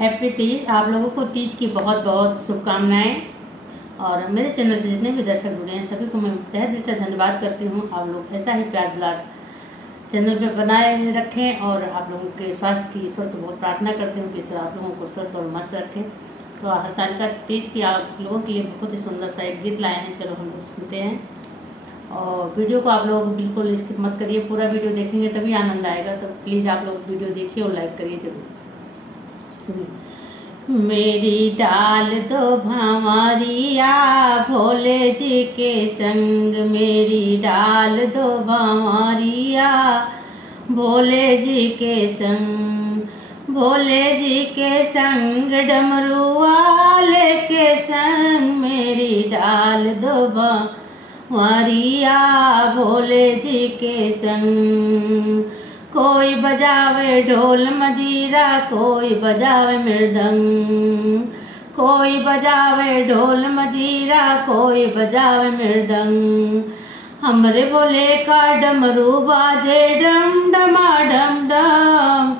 Happy Teej. आप लोगों को तीज की बहुत बहुत शुभकामनाएं। और मेरे चैनल से जितने भी दर्शक जुड़े हैं सभी को मैं तहे दिल से धन्यवाद करती हूँ। आप लोग ऐसा ही प्यार दुलार चैनल पे बनाए रखें और आप लोगों के स्वास्थ्य की ईश्वर से बहुत प्रार्थना करती हूँ कि ईश्वर आप लोगों को स्वस्थ और मस्त रखें। तो हरतालिका तीज की आप लोगों के लिए बहुत ही सुंदर सा एक गीत लाए हैं, चलो हम लोग सुनते हैं। और वीडियो को आप लोग बिल्कुल स्किप मत करिए, पूरा वीडियो देखेंगे तभी आनंद आएगा। तो प्लीज़ आप लोग वीडियो देखिए और लाइक करिए जरूर। सुनिए। मेरी डाल दो भंवरिया भोले जी के संग, मेरी डाल दो भंवरिया भोले जी के संग, भोले जी के संग डमरू वाले के संग, मेरी डाल दो भंवरिया भोले जी के संग। कोई बजावे ढोल मजीरा, कोई बजावे मृदंग, कोई बजावे ढोल मजीरा, कोई बजावे मृदंग। हमरे बोले का डमरू बाजे डम डमा डम डम,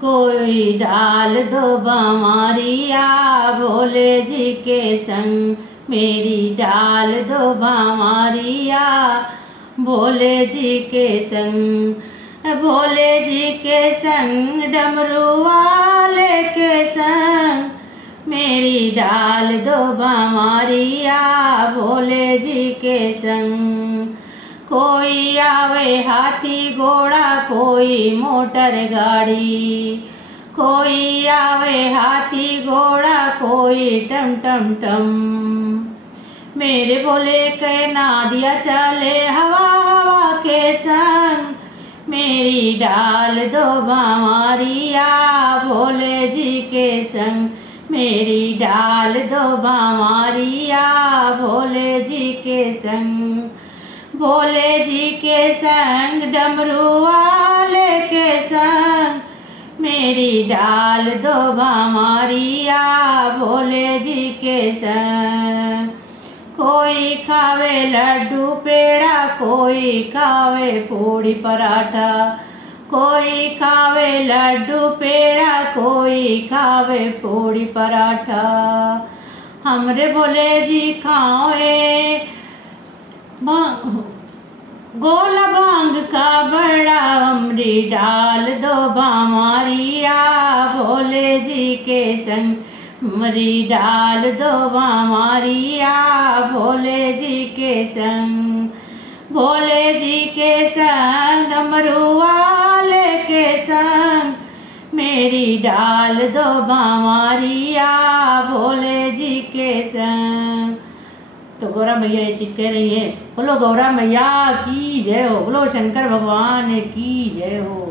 कोई डाल दो भंवरिया भोले जी के संग, मेरी डाल दो भंवरिया भोले जी के संग, भोले जी के संग डमरू वाले के संग, मेरी डाल दो भंवरिया भोले जी के संग। कोई आवे हाथी घोड़ा, कोई मोटर गाड़ी, कोई आवे हाथी घोड़ा, कोई टम टम टम, मेरे बोले के नादिया चले हवा हवा के संग, मेरी डाल दो भंवरिया भोले जी के संग, मेरी डाल दो भंवरिया भोले जी के संग, भोले जी के संग डमरू वाले के संग, मेरी डाल दो भंवरिया भोले जी के संग। कोई खावे लड्डू पेड़ा, कोई खावे पूड़ी पराठा, कोई खावे लड्डू पेड़ा, कोई खावे पूड़ी पराठा। हमरे बोले जी खाओ गोला भांग का बड़ा, हमरी डाल दो भंवरिया भोले जी के संग, मरी डाल दो भंवरिया भोले जी के संग, भोले जी के संग डमरू वाले के संग, मेरी डाल दो भंवरिया भोले जी के संग। तो गौरा मैया ये चीज कह रही है, बोलो गौरा मैया की जय हो, बोलो शंकर भगवान की जय हो।